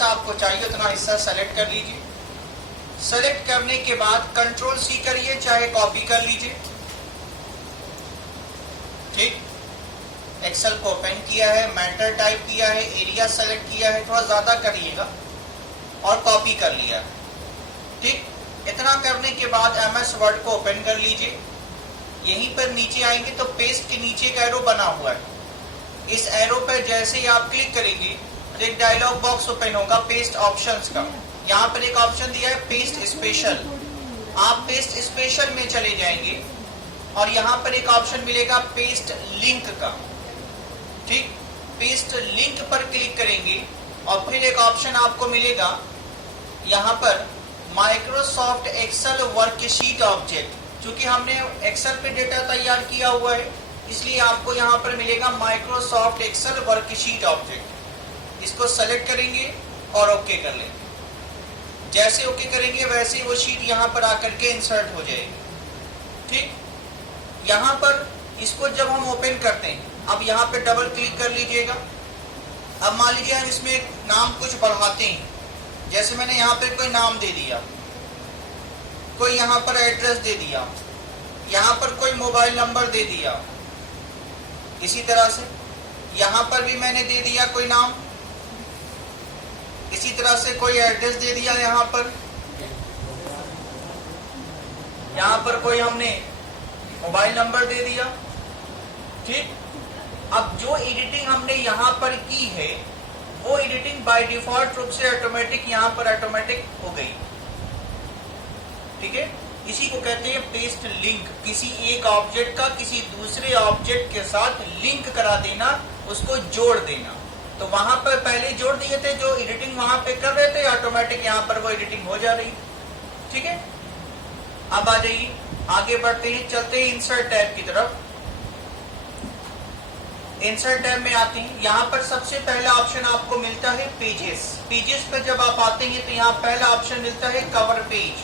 हिस्सा आपको चाहिए उतना हिस्सा सेलेक्ट कर लीजिए। सेलेक्ट करने के बाद कंट्रोल सी करिए, चाहे कॉपी कर लीजिए। ठीक, एक्सेल को ओपन किया है, मैटर टाइप किया है, एरिया सेलेक्ट किया है, थोड़ा ज्यादा करिएगा, और कॉपी कर लिया है। ठीक, इतना करने के बाद एमएस वर्ड को ओपन कर लीजिए। यहीं पर नीचे आएंगे तो पेस्ट के नीचे एक एरो बना हुआ है। इस एरो पर जैसे ही आप क्लिक करेंगे तो एक डायलॉग बॉक्स ओपन होगा पेस्ट ऑप्शंस का। यहाँ पर एक ऑप्शन दिया है पेस्ट स्पेशल, आप पेस्ट स्पेशल में चले जाएंगे और यहाँ पर एक ऑप्शन मिलेगा पेस्ट लिंक का। ठीक, पेस्ट लिंक पर क्लिक करेंगे और फिर एक ऑप्शन आपको मिलेगा यहाँ पर माइक्रोसॉफ्ट एक्सेल वर्कशीट ऑब्जेक्ट। चूंकि हमने एक्सेल पे डेटा तैयार किया हुआ है इसलिए आपको यहाँ पर मिलेगा माइक्रोसॉफ्ट एक्सेल वर्कशीट ऑब्जेक्ट। इसको सेलेक्ट करेंगे और ओके कर लेंगे। जैसे ओके करेंगे वैसे वो शीट यहाँ पर आकर के इंसर्ट हो जाएगी। ठीक, यहाँ पर इसको जब हम ओपन करते हैं, अब यहाँ पे डबल क्लिक कर लीजिएगा। अब मान लीजिए हम इसमें एक नाम कुछ बढ़ाते हैं, जैसे मैंने यहाँ पे कोई नाम दे दिया, कोई यहाँ पर एड्रेस दे दिया, यहाँ पर कोई मोबाइल नंबर दे दिया, इसी तरह से यहाँ पर भी मैंने दे दिया कोई नाम, इसी तरह से कोई एड्रेस दे दिया, यहाँ पर कोई हमने मोबाइल नंबर दे दिया। ठीक, अब जो एडिटिंग हमने यहाँ पर की है वो एडिटिंग बाय डिफॉल्ट रूप से ऑटोमेटिक यहाँ पर ऑटोमेटिक हो गई। ठीक है, इसी को कहते हैं पेस्ट लिंक। किसी एक ऑब्जेक्ट का किसी दूसरे ऑब्जेक्ट के साथ लिंक करा देना, उसको जोड़ देना। तो वहां पर पहले जोड़ दिए थे, जो एडिटिंग वहां पे कर रहे थे ऑटोमेटिक यहाँ पर वो एडिटिंग हो जा रही। ठीक है, अब आ जाइए आगे बढ़ते हैं, चलते हैं इंसर्ट टैब की तरफ। इंसर्ट टैब में आते हैं, यहाँ पर सबसे पहला ऑप्शन आपको मिलता है पेजेस। पेजेस पर जब आप आते हैं तो यहाँ पहला ऑप्शन मिलता है cover page.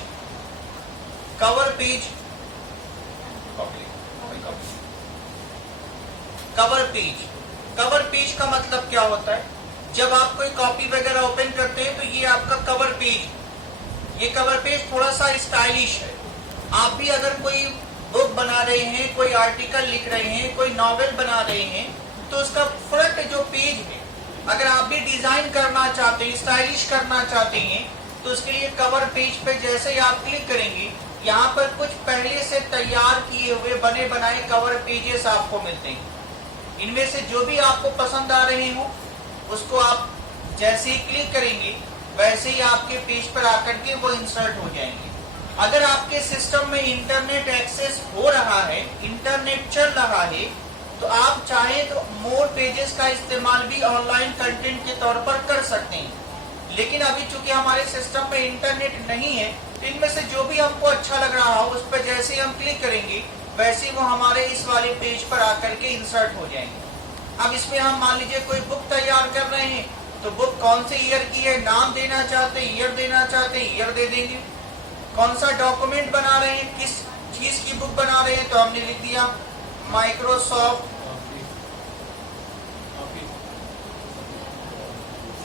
Cover page, cover page, cover page का मतलब क्या होता है? जब आप कोई कॉपी वगैरह ओपन करते हैं तो ये आपका कवर पेज। ये कवर पेज थोड़ा सा स्टाइलिश है। आप भी अगर कोई बुक बना रहे हैं, कोई आर्टिकल लिख रहे हैं, कोई नॉवेल बना रहे हैं, तो उसका फ्रंट जो पेज है अगर आप भी डिजाइन करना चाहते हैं, स्टाइलिश करना चाहते हैं, तो उसके लिए कवर पेज पे जैसे ही आप क्लिक करेंगे यहाँ पर कुछ पहले से तैयार किए हुए बने बनाए कवर पेजेस आपको मिलते हैं। इनमें से जो भी आपको पसंद आ रहे हो उसको आप जैसे ही क्लिक करेंगे वैसे ही आपके पेज पर आकर के वो इंसर्ट हो जाएंगे। अगर आपके सिस्टम में इंटरनेट एक्सेस हो रहा है, इंटरनेट चल रहा है, तो आप चाहें तो मोर पेजेस का इस्तेमाल भी ऑनलाइन कंटेंट के तौर पर कर सकते हैं। लेकिन अभी चूंकि हमारे सिस्टम में इंटरनेट नहीं है तो इनमें से जो भी हमको अच्छा लग रहा हो उस पर जैसे ही हम क्लिक करेंगे वैसे वो हमारे इस वाले पेज पर आकर के इंसर्ट हो जाएंगे। अब इसमें हम मान लीजिए कोई बुक तैयार कर रहे हैं तो बुक कौन से ईयर की है, नाम देना चाहते हैं, ईयर देना चाहते हैं, ईयर दे देंगे। कौन सा डॉक्यूमेंट बना रहे हैं, किस चीज की बुक बना रहे हैं, तो हमने लिख दिया माइक्रोसॉफ्ट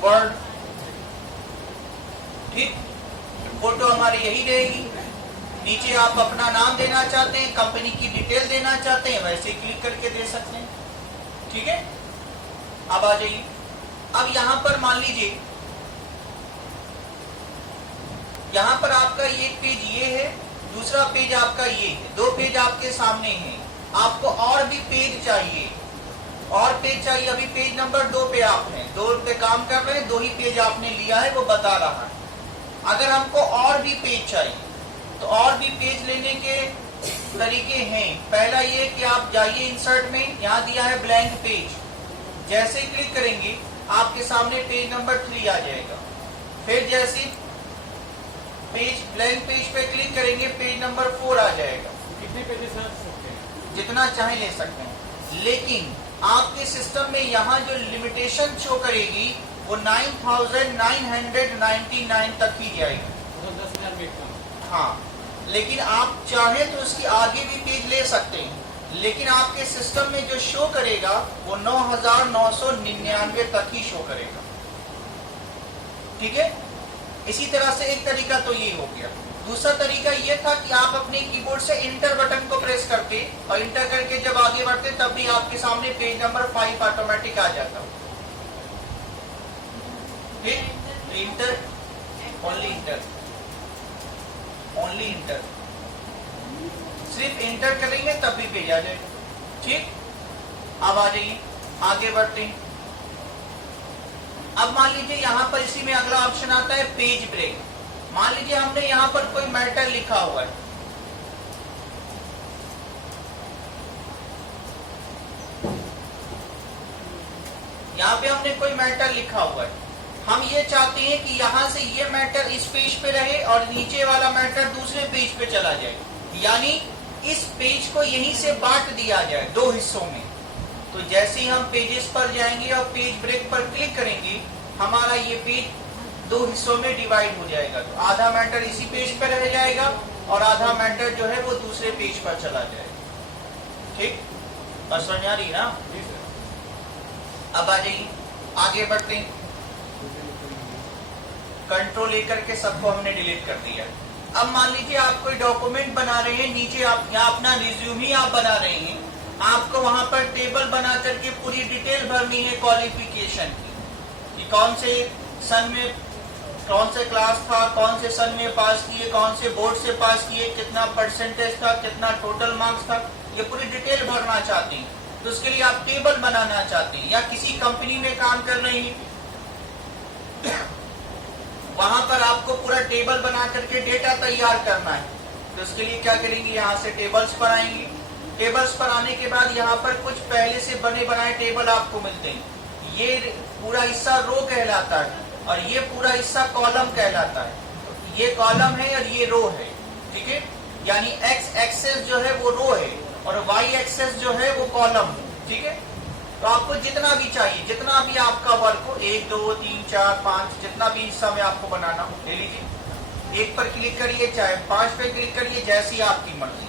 वर्ड। ठीक, फोटो हमारी यही रहेगी। नीचे आप अपना नाम देना चाहते हैं, कंपनी की डिटेल देना चाहते हैं, वैसे क्लिक करके दे सकते हैं। ठीक है, अब आ जाइए। अब यहाँ पर मान लीजिए यहाँ पर आपका एक पेज ये है, दूसरा पेज आपका ये है, दो पेज आपके सामने हैं। आपको और भी पेज चाहिए, और पेज चाहिए। अभी पेज नंबर 2 पे आप हैं, 2 पे काम कर रहे हैं, 2 ही पेज आपने लिया है, वो बता रहा है। अगर हमको और भी पेज चाहिए तो और भी पेज लेने के तरीके हैं। पहला ये कि आप जाइए इंसर्ट में, यहाँ दिया है ब्लैंक पेज। जैसे ही क्लिक करेंगे आपके सामने पेज नंबर 3 आ जाएगा। फिर जैसे पेज ब्लैंक पेज पे क्लिक करेंगे पेज नंबर 4 आ जाएगा। कितने पेजेस आ सकते हैं? जितना चाहे ले सकते हैं, लेकिन आपके सिस्टम में यहाँ जो लिमिटेशन शो करेगी वो 9999 तक ही जाएगी। 10,000 में कम। हाँ, लेकिन आप चाहे तो उसकी आगे भी पेज ले सकते हैं, लेकिन आपके सिस्टम में जो शो करेगा वो 9999 तक ही शो करेगा। ठीक है। इसी तरह से एक तरीका तो ये हो गया। दूसरा तरीका ये था कि आप अपने कीबोर्ड से इंटर बटन को प्रेस करते और इंटर करके जब आगे बढ़ते तब भी आपके सामने पेज नंबर 5 ऑटोमेटिक आ जाता। Inter, only inter, only inter, सिर्फ इंटर करेंगे तब भी पेज आ जाएगा। ठीक, अब आ जाइए, आगे बढ़ते हैं। अब मान लीजिए यहां पर इसी में अगला ऑप्शन आता है पेज ब्रेक। मान लीजिए हमने यहां पर कोई मैटर लिखा हुआ है, यहां पे हमने कोई मैटर लिखा हुआ है, हम ये चाहते हैं कि यहां से ये मैटर इस पेज पे रहे और नीचे वाला मैटर दूसरे पेज पे चला जाए, यानी इस पेज को यहीं से बांट दिया जाए दो हिस्सों में। तो जैसे ही हम पेजेस पर जाएंगे और पेज ब्रेक पर क्लिक करेंगे, हमारा ये पेज दो हिस्सों में डिवाइड हो जाएगा। तो आधा मैटर इसी पेज पर रह जाएगा और आधा मैटर जो है वो दूसरे पेज पर चला जाएगा। ठीक, बस समझ आ रही ना? अब आ जाइए, आगे बढ़ते हैं। कंट्रोल लेकर के सबको हमने डिलीट कर दिया। अब मान लीजिए आप कोई डॉक्यूमेंट बना रहे हैं, नीचे आप यहाँ अपना रिज्यूम ही आप बना रहे हैं, आपको वहां पर टेबल बना करके पूरी डिटेल भरनी है क्वालिफिकेशन की, कि कौन से सन में कौन से क्लास था, कौन से सन में पास किए, कौन से बोर्ड से पास किए, कितना परसेंटेज था, कितना टोटल मार्क्स था, ये पूरी डिटेल भरना चाहते हैं। तो उसके लिए आप टेबल बनाना चाहते हैं, या किसी कंपनी में काम कर रहे हैं वहां पर आपको पूरा टेबल बना करके डेटा तैयार करना है। तो उसके लिए क्या करेंगे, यहाँ से टेबल्स पर आएंगे। टेबल्स पर आने के बाद यहाँ पर कुछ पहले से बने बनाए टेबल आपको मिलते हैं। ये पूरा हिस्सा रो कहलाता है और ये पूरा हिस्सा कॉलम कहलाता है। तो ये कॉलम है और ये रो है, ठीक है। यानी एक्स एक्सेस जो है वो रो है और वाई एक्सेस जो है वो कॉलम है, ठीक है। तो आपको जितना भी चाहिए, जितना भी आपका वर्क हो, 1 2 3 4 5 जितना भी हिस्सा में आपको बनाना हो ले लीजिए। एक पर क्लिक करिए, चाहे 5 पे क्लिक करिए, जैसी आपकी मर्जी।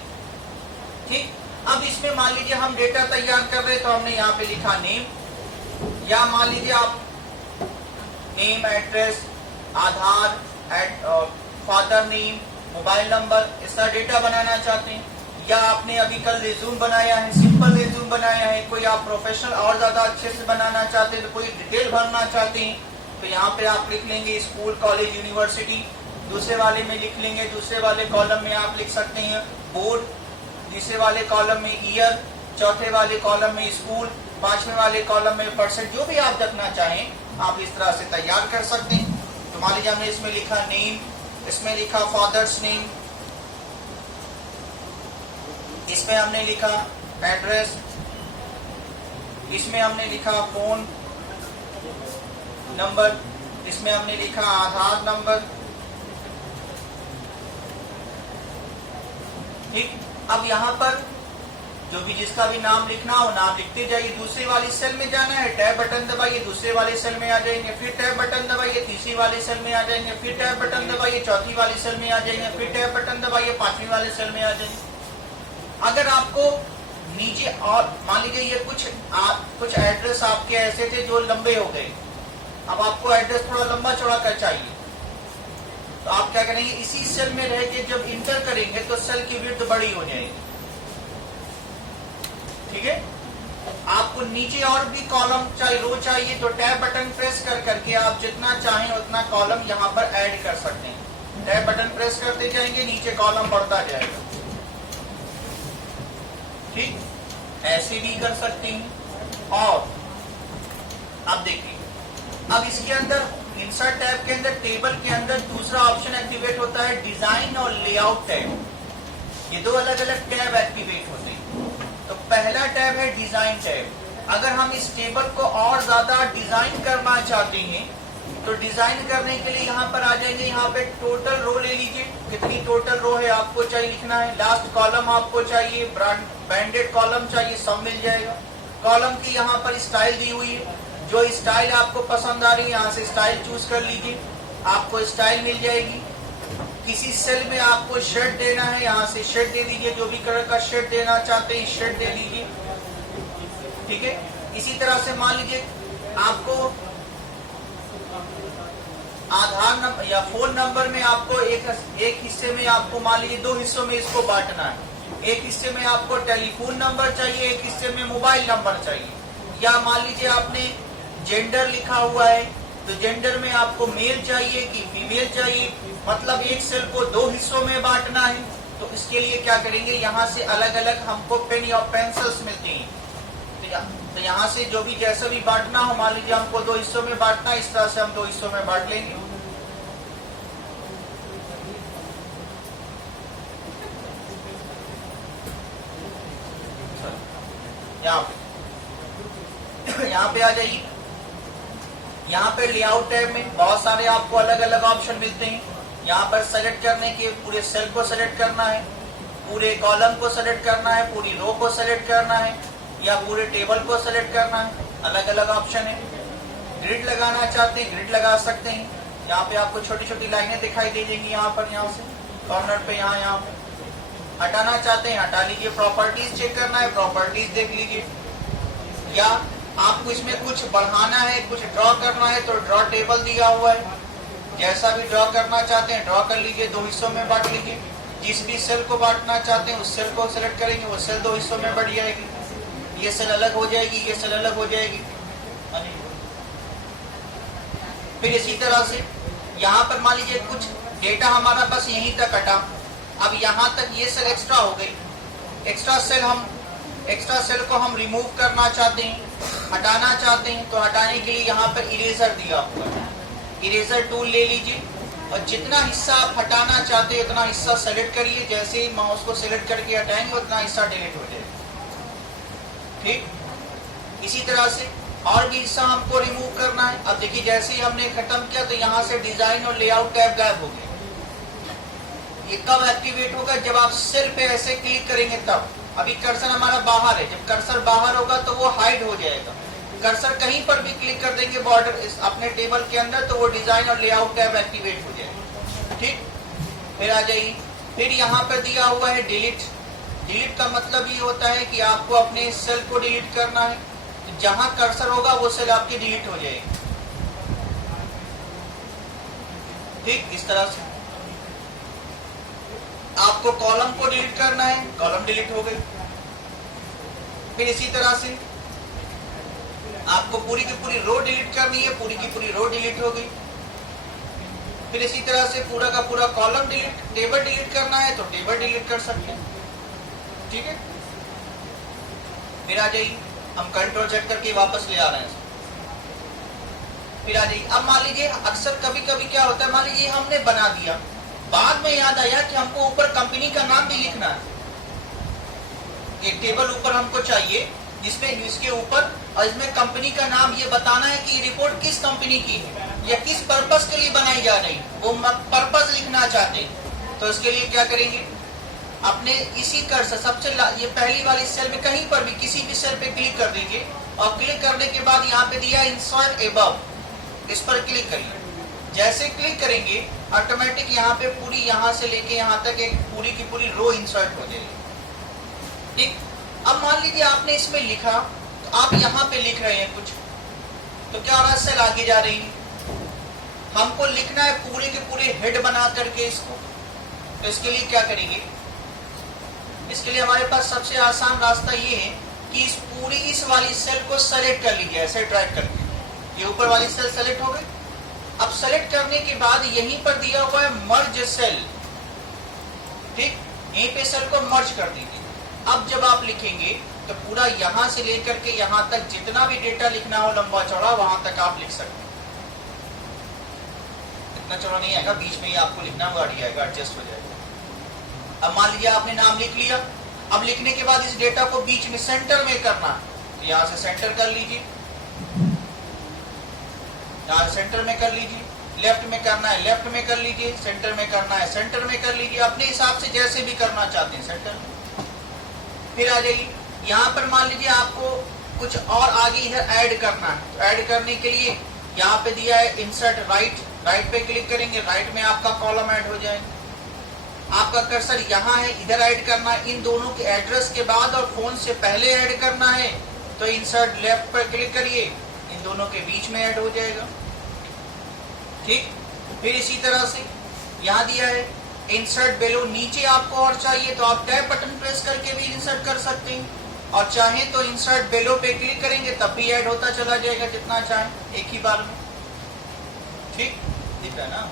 ठीक, अब इसमें मान लीजिए हम डेटा तैयार कर रहे हैं, तो हमने यहाँ पे लिखा नेम, या मान लीजिए आप नेम, एड्रेस, आधार, फादर नेम, मोबाइल नंबर, इसका डेटा बनाना चाहते हैं, या आपने अभी कल रिज्यूम बनाया है, सिंपल रिज्यूम बनाया है, कोई आप प्रोफेशनल और ज्यादा अच्छे से बनाना चाहते हैं, तो कोई डिटेल भरना चाहते हैं, तो यहाँ पे आप लिख लेंगे स्कूल, कॉलेज, यूनिवर्सिटी। दूसरे वाले में लिख लेंगे, दूसरे वाले कॉलम में आप लिख सकते हैं बोर्ड, तीसरे वाले कॉलम में ईयर, चौथे वाले कॉलम में स्कूल, पांचवें वाले कॉलम में परसेंट, जो भी आप रखना चाहें आप इस तरह से तैयार कर सकते हैं। तो मान लीजिए हमने इसमें लिखा नेम, इसमें लिखा फादर्स नेम, इसमें हमने लिखा एड्रेस, इसमें हमने लिखा फोन नंबर, इसमें हमने लिखा आधार नंबर। ठीक, अब यहाँ पर जो भी जिसका भी नाम लिखना हो नाम लिखते जाइए। दूसरी वाली सेल में जाना है, टैब बटन दबाइए, दूसरे वाले सेल में आ जाएंगे, फिर टैब बटन दबाइए, तीसरी वाले सेल में आ जाएंगे, फिर टैब बटन दबाइए, चौथी वाली सेल में आ जाएंगे, फिर टैब बटन दबाइए, पांचवी वाले सेल में आ जाएंगे। अगर आपको नीचे और मान लीजिए ये कुछ एड्रेस आपके ऐसे थे जो लंबे हो गए, अब आपको एड्रेस थोड़ा लंबा चौड़ा कर चाहिए, तो आप क्या करेंगे, इसी सेल में रह के जब इंटर करेंगे तो सेल की विड्थ बड़ी हो जाएगी, ठीक है। आपको नीचे और भी कॉलम चाहिए, रो चाहिए, तो टैब बटन प्रेस कर करके आप जितना चाहें उतना कॉलम यहाँ पर ऐड कर सकते हैं। टैब बटन प्रेस करते जाएंगे, नीचे कॉलम बढ़ता जाएगा। ठीक, ऐसे भी कर सकते हैं। और अब देखिए, अब इसके अंदर इंसर्ट टैब के अंदर टेबल के अंदर दूसरा ऑप्शन एक्टिवेट होता है, डिजाइन और लेआउट टैब। ये दो अलग अलग टैब एक्टिवेट होते हैं। तो पहला टैब है डिजाइन टैब। अगर हम इस टेबल को और ज्यादा डिजाइन करना चाहते हैं तो डिजाइन करने के लिए यहाँ पर आ जाएंगे, यहाँ पे टोटल रो ले लीजिए, कितनी टोटल रो है आपको चाहिए लिखना है, लास्ट कॉलम आपको चाहिए, बैंडेड कॉलम चाहिए, सब मिल जाएगा। कॉलम की यहाँ पर स्टाइल दी हुई है, जो स्टाइल आपको पसंद आ रही है यहाँ से स्टाइल चूज कर लीजिए, आपको स्टाइल मिल जाएगी। किसी सेल में आपको शेड देना है, यहाँ से शेड दे दीजिए, जो भी कलर का शेड देना चाहते हैं शेड दे दीजिए, ठीक है। इसी तरह से मान लीजिए आधार नंबर या फोन नंबर में आपको एक हिस्से में आपको मान लीजिए 2 हिस्सों में इसको बांटना है। एक हिस्से में आपको टेलीफोन नंबर चाहिए, एक हिस्से में मोबाइल नंबर चाहिए। या मान लीजिए आपने जेंडर लिखा हुआ है तो जेंडर में आपको मेल चाहिए कि फीमेल चाहिए, मतलब एक सेल को 2 हिस्सों में बांटना है। तो इसके लिए क्या करेंगे, यहाँ से अलग अलग हमको पेन या पेंसिल्स मिलती हैं। तो यहाँ से जो भी जैसा भी बांटना हो, मान लीजिए हमको 2 हिस्सों में बांटना है, इस तरह से हम 2 हिस्सों में बांट लेंगे। यहाँ पे आ जाइए। यहाँ पे लेआउट टैब में बहुत सारे आपको अलग अलग ऑप्शन मिलते हैं। यहाँ पर सेलेक्ट करने के पूरे सेल को सेलेक्ट करना है, पूरे कॉलम को सेलेक्ट करना है, पूरी रो को सेलेक्ट करना है या पूरे टेबल को सेलेक्ट करना है। अलग अलग ऑप्शन है। ग्रिड लगाना चाहते हैं ग्रिड लगा सकते हैं। यहाँ पे आपको छोटी छोटी लाइनें दिखाई दे जाएंगी। यहाँ पर यहाँ से कॉर्नर पे यहाँ पे हटाना चाहते हैं हटा लीजिए। प्रॉपर्टीज चेक करना है, प्रॉपर्टीज देख लीजिए। या आपको इसमें कुछ बढ़ाना है, कुछ ड्रॉ करना है तो ड्रॉ टेबल दिया हुआ है, जैसा भी ड्रॉ करना चाहते हैं ड्रॉ कर लीजिए। 2 हिस्सों में बांट लीजिए। जिस भी सेल को बांटना चाहते हैं उस सेल को सिलेक्ट करेंगे, वो सेल 2 हिस्सों में बढ़ जाएगी। ये सेल अलग हो जाएगी, ये सेल अलग हो जाएगी। फिर इसी तरह से यहाँ पर मान लीजिए कुछ डेटा हमारा बस यहीं तक हटा, अब यहाँ तक ये सेल एक्स्ट्रा हो गई। एक्स्ट्रा सेल को हम रिमूव करना चाहते हैं, हटाना चाहते हैं, तो हटाने के लिए यहाँ पर इरेजर दिया हुआ है। इरेजर टूल ले लीजिए और जितना हिस्सा आप हटाना चाहते हैं उतना हिस्सा सेलेक्ट करिए। जैसे ही माउस को सेलेक्ट करके हटाएंगे उतना हिस्सा डिलीट हो जाएगा। ठीक, इसी तरह से और भी हिस्सा हमको रिमूव करना है। अब देखिए जैसे ही हमने खत्म किया तो यहाँ से डिजाइन और लेआउट टैब गायब हो गया। ये कब एक्टिवेट होगा, जब आप सेल पे ऐसे क्लिक करेंगे तब। अभी कर्सर हमारा बाहर है, जब कर्सर बाहर होगा तो वो हाइड हो जाएगा। कर्सर कहीं पर भी क्लिक कर देंगे बॉर्डर अपने टेबल के अंदर तो वो डिजाइन और लेआउट टैब एक्टिवेट हो जाएगा। ठीक, फिर आ जाइए। फिर यहाँ पर दिया हुआ है डिलीट। डिलीट का मतलब ये होता है कि आपको अपने सेल को डिलीट करना है, तो जहां कर्सर होगा वो सेल आपकी डिलीट हो जाएगी। ठीक, इस तरह से आपको कॉलम को डिलीट करना है, कॉलम डिलीट हो गई। फिर इसी तरह से आपको पूरी की पूरी रो डिलीट करनी है, पूरी की पूरी रो डिलीट हो गई। फिर इसी तरह से पूरा का पूरा कॉलम डिलीट, टेबल डिलीट करना है तो टेबल डिलीट कर सकते हैं। ठीक है, फिर आ जाइए, हम कंट्रोल Z करके वापस ले आ रहे हैं। फिर आ जाइए। अब मान लीजिए अक्सर कभी कभी क्या होता है, मान लीजिए हमने बना दिया, बाद में याद आया कि हमको ऊपर कंपनी का नाम भी लिखना है। एक टेबल ऊपर हमको चाहिए जिसमें इसके ऊपर और इसमें कंपनी का नाम ये बताना है कि रिपोर्ट किस कंपनी की है या किस पर्पस के लिए बनाई जा रही है, वो पर्पस लिखना चाहते हैं। तो इसके लिए क्या करेंगे, अपने इसी कर्सर सबसे ये पहली वाली सेल में कहीं पर भी किसी भी सेल पे क्लिक कर दीजिए और क्लिक करने के बाद यहाँ पे दिया इंसर्ट एबव, इस पर क्लिक करिए। जैसे क्लिक करेंगे ऑटोमेटिक यहाँ पे पूरी यहाँ से लेके यहाँ तक एक पूरी की पूरी रो इंसर्ट हो जाएगी। ठीक, अब मान लीजिए आपने इसमें लिखा तो आप यहाँ पे लिख रहे हैं कुछ, तो क्या हो रहा है, सेल आगे जा रही है। हमको लिखना है पूरे के पूरे हेड बना करके इसको, तो इसके लिए क्या करेंगे, इसके लिए हमारे पास सबसे आसान रास्ता ये है कि इस वाली सेल को सेलेक्ट कर लीजिए, ऐसे ड्रैग करके। ये ऊपर वाली सेल सेलेक्ट हो गई। अब सेलेक्ट करने के बाद यहीं पर दिया हुआ है मर्ज सेल। ठीक, यहीं पे सेल को मर्ज कर दीजिए। अब जब आप लिखेंगे तो पूरा यहां से लेकर के यहां तक जितना भी डेटा लिखना हो लंबा चौड़ा वहां तक आप लिख सकते हैं। इतना चौड़ा नहीं आएगा, बीच में ही आपको लिखना हुआ आएगा, एडजस्ट हो जाएगा। अब मान लीजिए आपने नाम लिख लिया। अब लिखने के बाद इस डेटा को बीच में सेंटर में करना, तो यहां से सेंटर कर लीजिए, यहाँ सेंटर में कर लीजिए। लेफ्ट में करना है लेफ्ट में कर लीजिए, सेंटर में करना है सेंटर में कर लीजिए, अपने हिसाब से जैसे भी करना चाहते हैं सेंटर में। फिर आ जाइए, यहाँ पर मान लीजिए आपको कुछ और आगे इधर ऐड करना है, तो ऐड करने के लिए यहाँ पे दिया है इंसर्ट राइट, राइट पे क्लिक करेंगे, राइट में आपका कॉलम ऐड हो जाएगा। आपका कर्सर यहाँ है, इधर ऐड करना है, इन दोनों के एड्रेस के बाद और फोन से पहले ऐड करना है, तो इंसर्ट लेफ्ट पर क्लिक करिए, इन दोनों के बीच में ऐड हो जाएगा। ठीक, फिर इसी तरह से यहाँ दिया है इंसर्ट बेलो, नीचे आपको और चाहिए तो आप टैब बटन प्रेस करके भी इंसर्ट कर सकते हैं, और चाहें तो इंसर्ट बेलो पे क्लिक करेंगे तब भी ऐड होता चला जाएगा जितना चाहें एक ही बार में। ठीक दिख रहा है ना।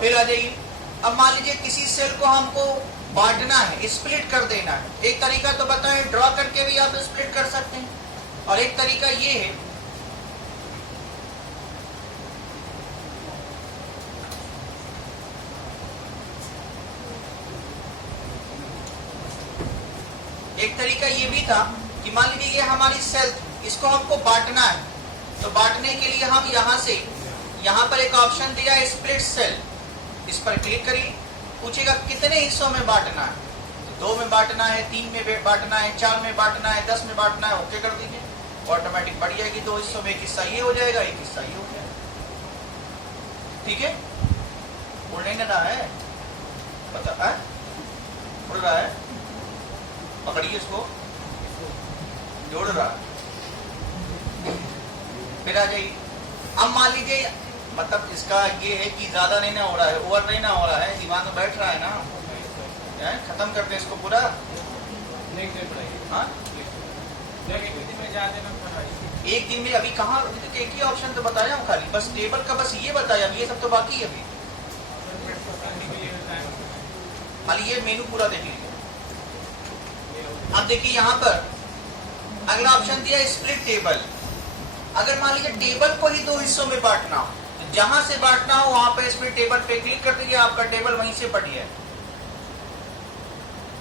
फिर आ जाइए, अब मान लीजिए किसी सेल को हमको बांटना है, स्प्लिट कर देना है। एक तरीका तो बताएं, ड्रॉ करके भी आप स्प्लिट कर सकते हैं, और एक तरीका ये है एक तरीका ये भी था कि मान लीजिए ये हमारी सेल, इसको हमको बांटना है, तो बांटने के लिए हम यहाँ से यहाँ पर एक ऑप्शन दिया है स्प्लिट सेल, इस पर क्लिक करिए। पूछेगा कितने हिस्सों में बांटना है, तो 2 में बांटना है, 3 में बांटना है, 4 में बांटना है, 10 में बांटना है, ओके कर दीजिए, ऑटोमेटिक बढ़ जाएगी 2 हिस्सों में, एक हिस्सा ये हो जाएगा, एक हिस्सा ये हो जाएगा। ठीक है, उड़ नहीं रहा है, पता है उड़ रहा है, पकड़िए इसको, जोड़ रहा है। फिर आ जाइए, अब मान लीजिए मतलब इसका ये है कि ज्यादा नहीं ना हो रहा है, ओवर नहीं ना हो रहा है, दिमाग में बैठ रहा है ना, खत्म कर दे इसको पूरा। हाँ एक दिन में अभी कहाँ, एक ही ऑप्शन तो बताया हूँ खाली, बस टेबल का बस ये बताया, ये सब तो बाकी है अभी, खाली ये मेनू पूरा देख लीजिए। अब देखिए यहाँ पर अगला ऑप्शन दिया है स्प्लिट टेबल। अगर मान लीजिए टेबल को ही 2 हिस्सों में बांटना हो, तो जहां से बांटना हो वहां पर स्प्लिट टेबल पे क्लिक कर दीजिए, आपका टेबल वहीं से बढ़ गया।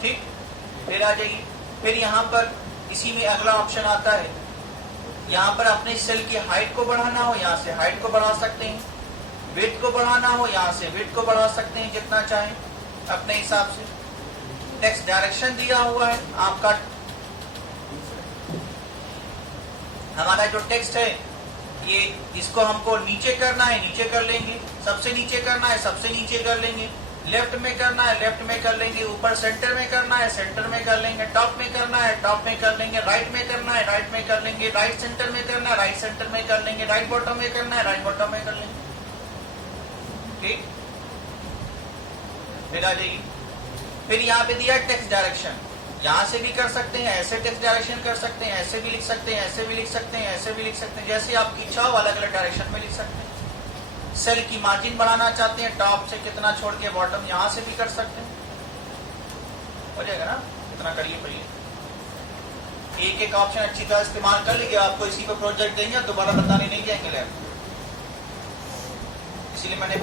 ठीक, फिर आ जाइए, फिर यहाँ पर इसी में अगला ऑप्शन आता है, यहाँ पर अपने सेल की हाइट को बढ़ाना हो, यहाँ से हाइट को बढ़ा सकते हैं, विड्थ को बढ़ाना हो, यहाँ से विड्थ को बढ़ा सकते हैं जितना चाहें अपने हिसाब से। टेक्स्ट डायरेक्शन दिया हुआ है आपका, हमारा जो टेक्स्ट है ये, इसको हमको नीचे करना है नीचे कर लेंगे, सबसे नीचे करना है सबसे नीचे कर लेंगे, लेफ्ट में करना है लेफ्ट में कर लेंगे, ऊपर सेंटर में करना है सेंटर में कर लेंगे, टॉप में करना है टॉप में कर लेंगे, राइट में करना है राइट में कर लेंगे, राइट सेंटर में करना है राइट सेंटर में कर लेंगे, राइट बॉटम में करना है राइट बॉटम में कर लेंगे। ठीक, फिर आ जाइए, फिर यहाँ पे दिया टेक्स्ट डायरेक्शन, यहाँ से भी कर सकते हैं, ऐसे टेक्स्ट डायरेक्शन कर सकते हैं, ऐसे भी लिख सकते हैं, ऐसे भी लिख सकते हैं, ऐसे भी लिख सकते हैं, जैसे आपकी इच्छा हो अलग अलग डायरेक्शन में लिख सकते हैं। सेल की मार्जिन बढ़ाना चाहते हैं, टॉप से कितना छोड़ के बॉटम, यहाँ से भी कर सकते हैं, हो जाएगा ना, इतना करिए पहले। एक एक ऑप्शन अच्छी तरह इस्तेमाल कर लीजिए, आपको इसी पे प्रोजेक्ट देंगे, दोबारा बताने नहीं जाएंगे लैब, इसीलिए मैंने